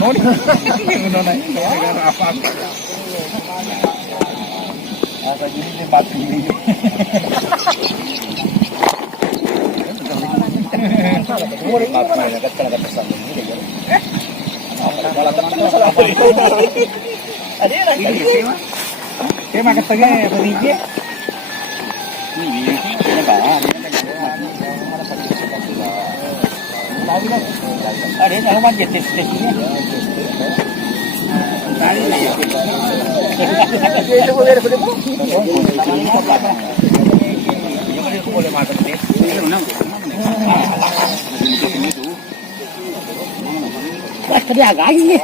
ನೋಡಿ ini mati cái mà cái tầng này phải đi chứ ada yang mau manjat di sini itu boleh boleh makan deh tadi agak ini